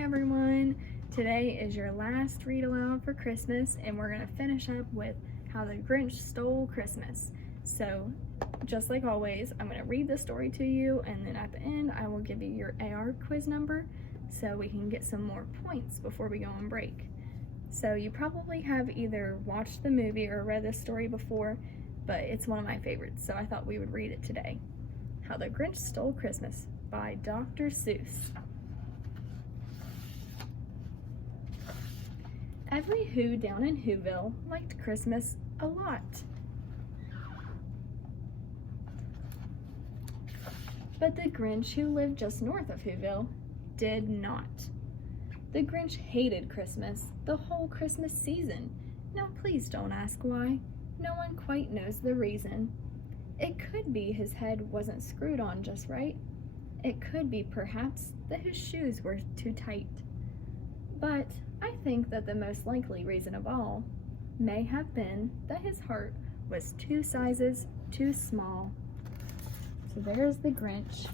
Hi everyone! Today is your last read aloud for Christmas, and we're going to finish up with How the Grinch Stole Christmas. So, just like always, I'm going to read the story to you, and then at the end I will give you your AR quiz number so we can get some more points before we go on break. So you probably have either watched the movie or read this story before, but it's one of my favorites, so I thought we would read it today. How the Grinch Stole Christmas by Dr. Seuss. Every Who down in Whoville liked Christmas a lot. But the Grinch, who lived just north of Whoville, did not. The Grinch hated Christmas, the whole Christmas season. Now please don't ask why. No one quite knows the reason. It could be his head wasn't screwed on just right. It could be perhaps that his shoes were too tight. But I think that the most likely reason of all may have been that his heart was 2 sizes too small. So there's the Grinch.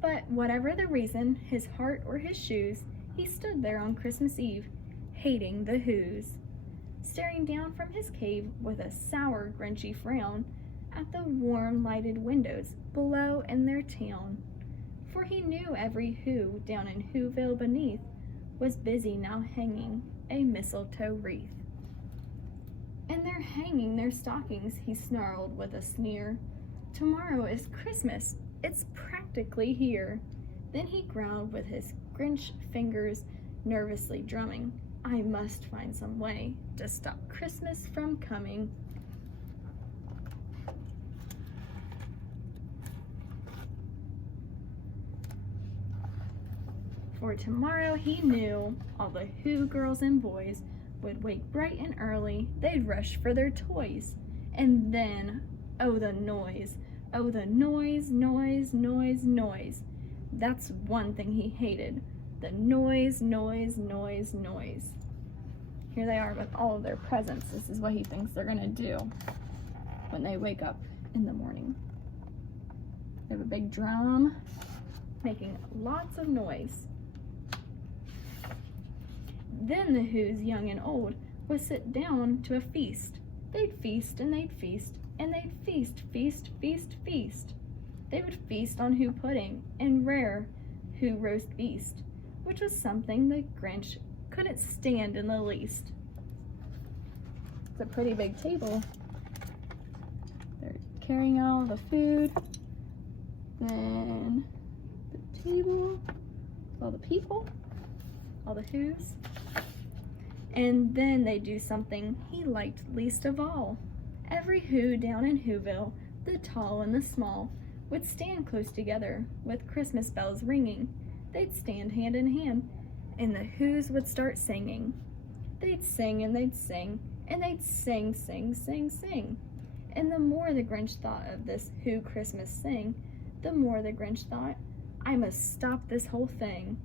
But whatever the reason, his heart or his shoes, he stood there on Christmas Eve, hating the Whos, staring down from his cave with a sour, Grinchy frown at the warm, lighted windows below in their town. For he knew every Who down in Whoville beneath was busy now hanging a mistletoe wreath. And they're hanging their stockings, he snarled with a sneer. Tomorrow is Christmas, it's practically here. Then he growled with his Grinch fingers nervously drumming. I must find some way to stop Christmas from coming. For tomorrow he knew all the Who girls and boys would wake bright and early, they'd rush for their toys. And then, oh the noise, oh the noise, noise, noise, noise. That's one thing he hated, the noise, noise, noise, noise. Here they are with all of their presents. This is what he thinks they're gonna do when they wake up in the morning. They have a big drum making lots of noise. Then the Whos, young and old, would sit down to a feast. They'd feast and they'd feast, and they'd feast, feast, feast, feast. They would feast on Who pudding and rare Who roast beast, which was something the Grinch couldn't stand in the least. It's a pretty big table. They're carrying all the food. Then the table, all the people, all the Whos. And then they do something he liked least of all. Every Who down in Whoville, the tall and the small, would stand close together with Christmas bells ringing. They'd stand hand in hand, and the Whos would start singing. They'd sing and they'd sing, and they'd sing, sing, sing, sing. And the more the Grinch thought of this Who Christmas sing, the more the Grinch thought, I must stop this whole thing.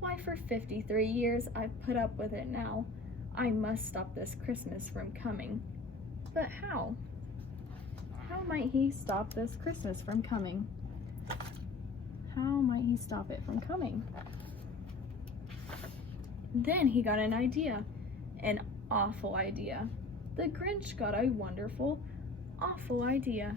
Why, for 53 years I've put up with it now. I must stop this Christmas from coming. But how? How might he stop this Christmas from coming? How might he stop it from coming? Then he got an idea, an awful idea. The Grinch got a wonderful, awful idea.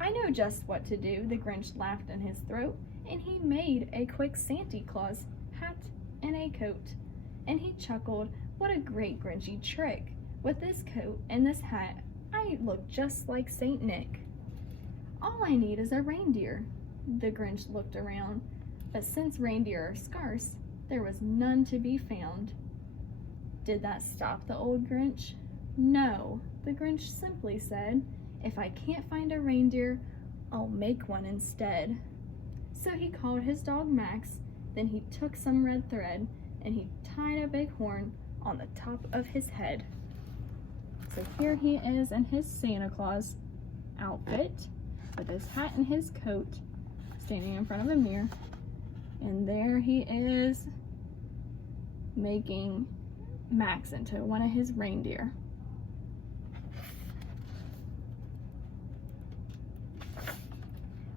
I know just what to do, the Grinch laughed in his throat, and he made a quick Santa Claus hat and a coat. And he chuckled, what a great Grinchy trick. With this coat and this hat, I look just like Saint Nick. All I need is a reindeer. The Grinch looked around, but since reindeer are scarce, there was none to be found. Did that stop the old Grinch? No, the Grinch simply said, if I can't find a reindeer, I'll make one instead. So he called his dog Max, then he took some red thread, and he tied a big horn on the top of his head. So here he is in his Santa Claus outfit, with his hat and his coat, standing in front of a mirror. And there he is making Max into one of his reindeer.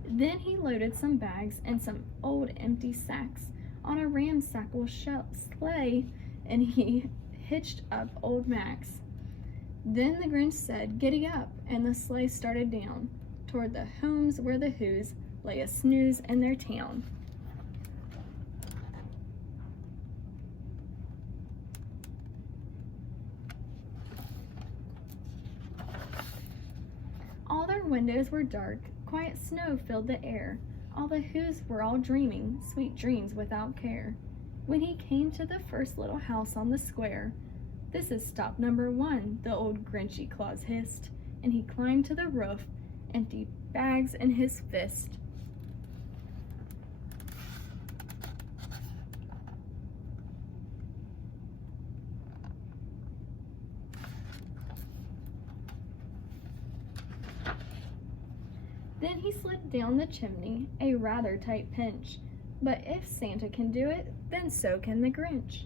Then he loaded some bags and some old empty sacks on a ramshackle sleigh, and he hitched up old Max. Then the Grinch said, "Giddy up," and the sleigh started down toward the homes where the Whos lay a snooze in their town. All their windows were dark, quiet snow filled the air. All the Whos were all dreaming sweet dreams without care. When he came to the first little house on the square, "This is stop number 1, the old Grinchy Claus hissed, and he climbed to the roof, empty bags in his fist. Then he slid down the chimney, a rather tight pinch, but if Santa can do it, then so can the Grinch.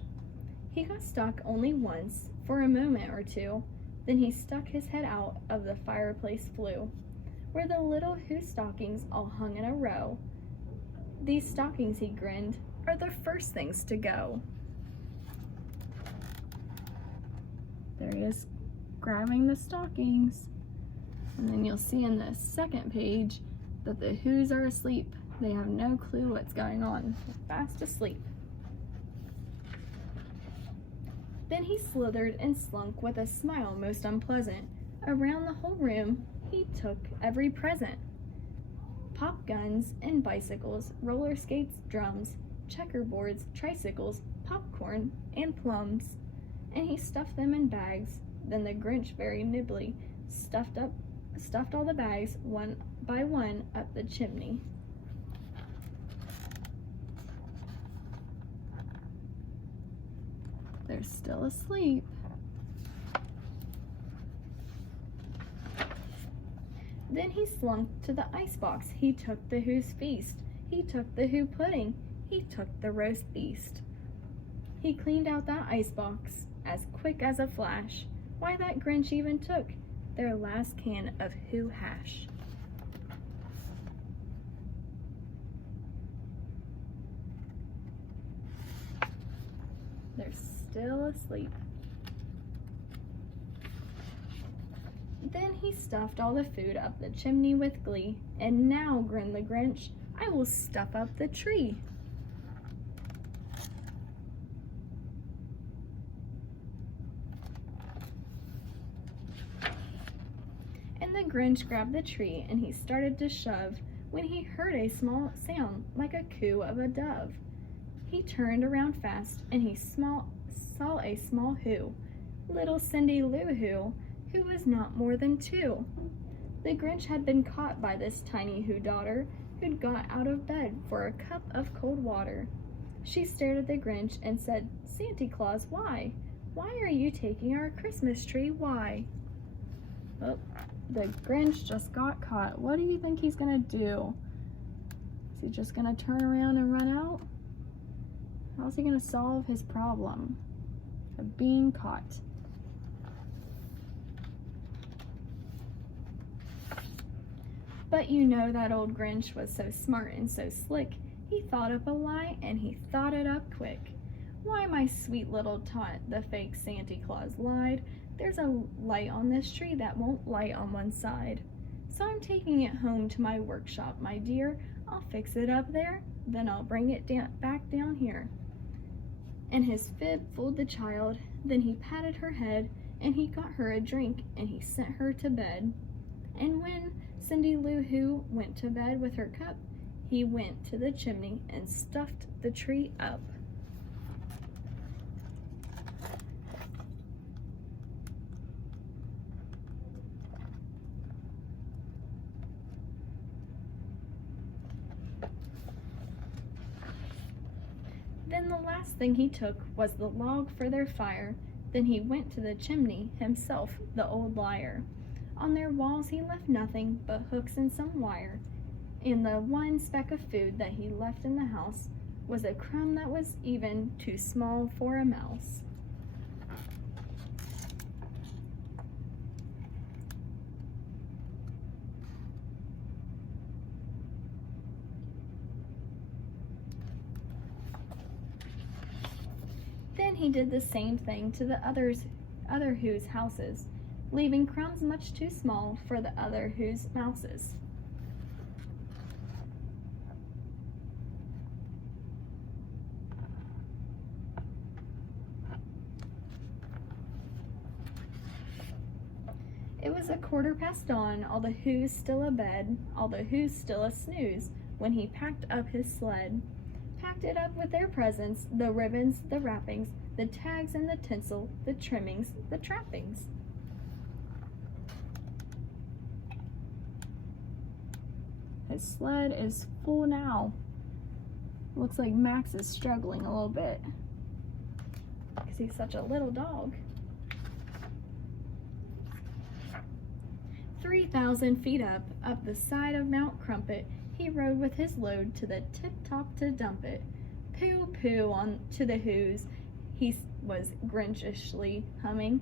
He got stuck only once, for a moment or two, then he stuck his head out of the fireplace flue, where the little Who stockings all hung in a row. These stockings, he grinned, are the first things to go. There he is, grabbing the stockings. And then you'll see in the second page that the Whos are asleep. They have no clue what's going on. They're fast asleep. Then he slithered and slunk with a smile most unpleasant. Around the whole room he took every present. Pop guns and bicycles, roller skates, drums, checkerboards, tricycles, popcorn, and plums. And he stuffed them in bags. Then the Grinch very nimbly stuffed all the bags one by one up the chimney. They're still asleep. Then he slunk to the icebox. He took the Who's feast. He took the Who pudding. He took the roast beast. He cleaned out that icebox as quick as a flash. Why, that Grinch even took their last can of Who hash. They're still asleep. Then he stuffed all the food up the chimney with glee. And now, grinned the Grinch, I will stuff up the tree. And the Grinch grabbed the tree and he started to shove when he heard a small sound like a coo of a dove. He turned around fast and he saw a small Who, little Cindy Lou who was not more than 2. The Grinch had been caught by this tiny Who daughter who'd got out of bed for a cup of cold water. She stared at the Grinch and said, "Santa Claus, why? Why are you taking our Christmas tree? Why?" Oh, the Grinch just got caught. What do you think he's gonna do? Is he just gonna turn around and run out? How's he gonna solve his problem of being caught? But you know that old Grinch was so smart and so slick, he thought up a lie and he thought it up quick. "Why, my sweet little tot," the fake Santa Claus lied, "there's a light on this tree that won't light on one side. So I'm taking it home to my workshop, my dear. I'll fix it up there, then I'll bring it back down here." And his fib fooled the child, then he patted her head, and he got her a drink, and he sent her to bed. And when Cindy Lou Who went to bed with her cup, he went to the chimney and stuffed the tree up. Then the last thing he took was the log for their fire. Then he went to the chimney himself, the old liar. On their walls he left nothing but hooks and some wire. And the one speck of food that he left in the house was a crumb that was even too small for a mouse. Then he did the same thing to the other Who's houses, leaving crumbs much too small for the other Who's mouses. It was 1/4 dawn, all the Who's still abed, all the Who's still a snooze, when he packed up his sled. Packed it up with their presents, the ribbons, the wrappings, the tags and the tinsel, the trimmings, the trappings. His sled is full now. Looks like Max is struggling a little bit because he's such a little dog. 3,000 feet up the side of Mount Crumpet, he rode with his load to the tip-top to dump it. Pooh, pooh on to the Who's, he was Grinchishly humming.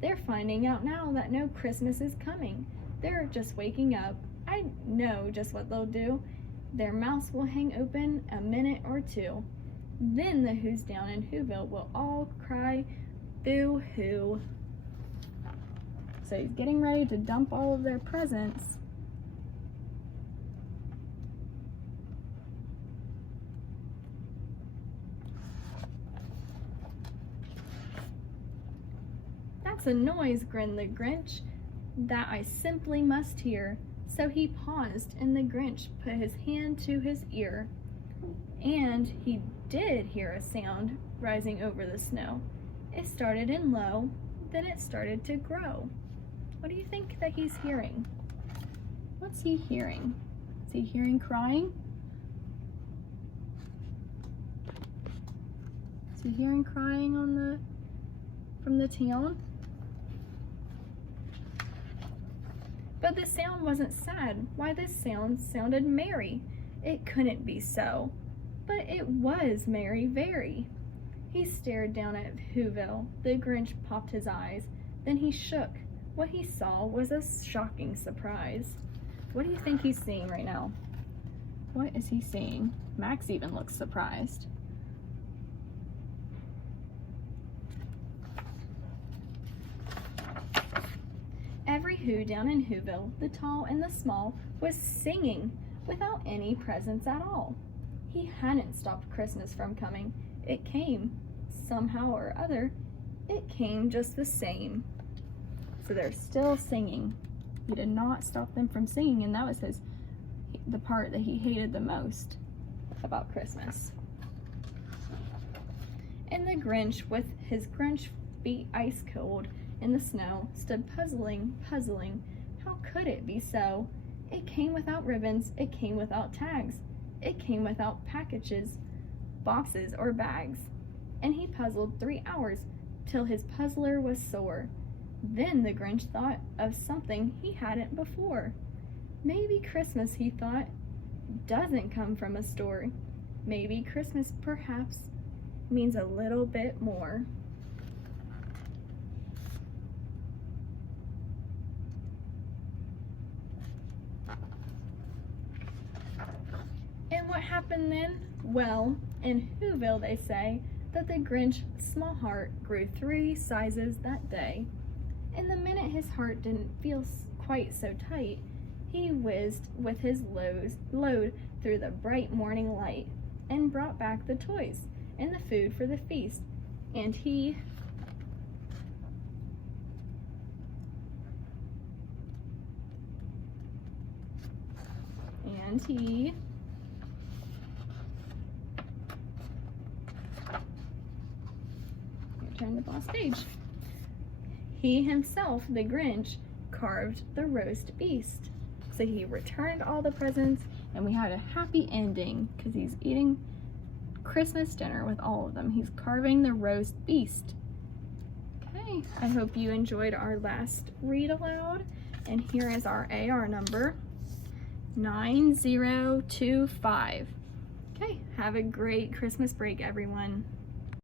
They're finding out now that no Christmas is coming. They're just waking up. I know just what they'll do. Their mouths will hang open a minute or two. Then the Who's down in Whoville will all cry boo-hoo. So he's getting ready to dump all of their presents. That's a noise, grinned the Grinch, that I simply must hear. So he paused, and the Grinch put his hand to his ear. And he did hear a sound rising over the snow. It started in low, then it started to grow. What do you think that he's hearing? What's he hearing? Is he hearing crying? Is he hearing crying from the town? But the sound wasn't sad. Why, this sound sounded merry. It couldn't be so. But it was merry very. He stared down at Whoville. The Grinch popped his eyes. Then he shook. What he saw was a shocking surprise. What do you think he's seeing right now? What is he seeing? Max even looks surprised. Every Who down in Whoville, the tall and the small, was singing without any presents at all. He hadn't stopped Christmas from coming. It came, somehow or other. It came just the same. So they're still singing. He did not stop them from singing, and that was the part that he hated the most about Christmas. And the Grinch, with his Grinch feet ice cold in the snow, stood puzzling. How could it be so? It came without ribbons, it came without tags, it came without packages, boxes, or bags. And he puzzled 3 hours till his puzzler was sore. Then the Grinch thought of something he hadn't before. Maybe Christmas, he thought, doesn't come from a store. Maybe Christmas, perhaps, means a little bit more. And what happened then? Well, in Whoville they say that the Grinch's small heart grew 3 sizes that day. And the minute his heart didn't feel quite so tight, he whizzed with his load through the bright morning light and brought back the toys and the food for the feast. And he turn the boss page. He himself, the Grinch, carved the roast beast. So he returned all the presents, and we had a happy ending because he's eating Christmas dinner with all of them. He's carving the roast beast. Okay, I hope you enjoyed our last read aloud. And here is our AR number, 9025. Okay, have a great Christmas break, everyone.